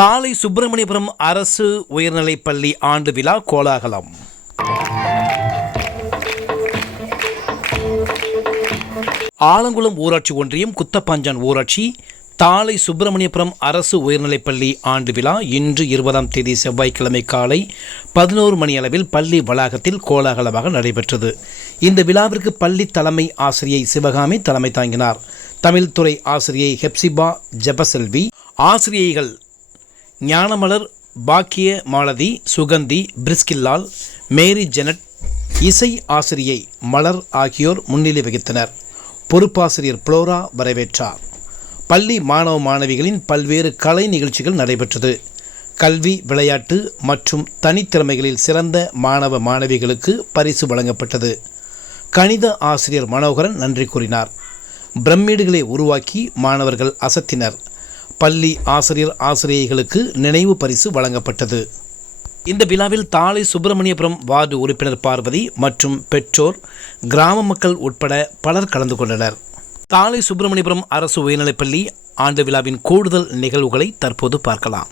தாளை சுப்பிரமணியபுரம் அரசு உயர்நிலைப்பள்ளி ஆண்டு விழா கோலாகலம். ஆலங்குளம் ஊராட்சி ஒன்றியம் குத்தப்பாஞ்சான் ஊராட்சி தாளை சுப்பிரமணியபுரம் அரசு உயர்நிலைப்பள்ளி ஆண்டு விழா இன்று இருபதாம் தேதி செவ்வாய்க்கிழமை காலை பதினோரு மணி அளவில் பள்ளி வளாகத்தில் கோலாகலமாக நடைபெற்றது. இந்த விழாவிற்கு பள்ளி தலைமை ஆசிரியை சிவகாமி தலைமை தாங்கினார். தமிழ்துறை ஆசிரியை ஹெப்சிபா ஜெபசெல்வி ஆசிரியைகள் ஞானமலர் பாக்கிய மாலதி சுகந்தி பிரிஸ்கில்லால் மேரி ஜெனட் இசை ஆசிரியை மலர் ஆகியோர் முன்னிலை வகித்தனர். பொறுப்பாசிரியர் புளோரா வரவேற்றார். பள்ளி மாணவ மாணவிகளின் பல்வேறு கலை நிகழ்ச்சிகள் நடைபெற்றது. கல்வி விளையாட்டு மற்றும் தனித்திறமைகளில் சிறந்த மாணவ மாணவிகளுக்கு பரிசு வழங்கப்பட்டது. கணித ஆசிரியர் மனோகரன் நன்றி கூறினார். பிரமிடுகளை உருவாக்கி மாணவர்கள் அசத்தினர். பள்ளி ஆசிரியர் ஆசிரியைகளுக்கு நினைவு பரிசு வழங்கப்பட்டது. இந்த விழாவில் தாளை சுப்பிரமணியபுரம் வார்டு உறுப்பினர் பார்வதி மற்றும் பெற்றோர் கிராம மக்கள் உட்பட பலர் கலந்து கொண்டனர். தாளை சுப்பிரமணியபுரம் அரசு உயர்நிலைப்பள்ளி ஆண்டு விழாவின் கூடுதல் நிகழ்வுகளை தற்போது பார்க்கலாம்.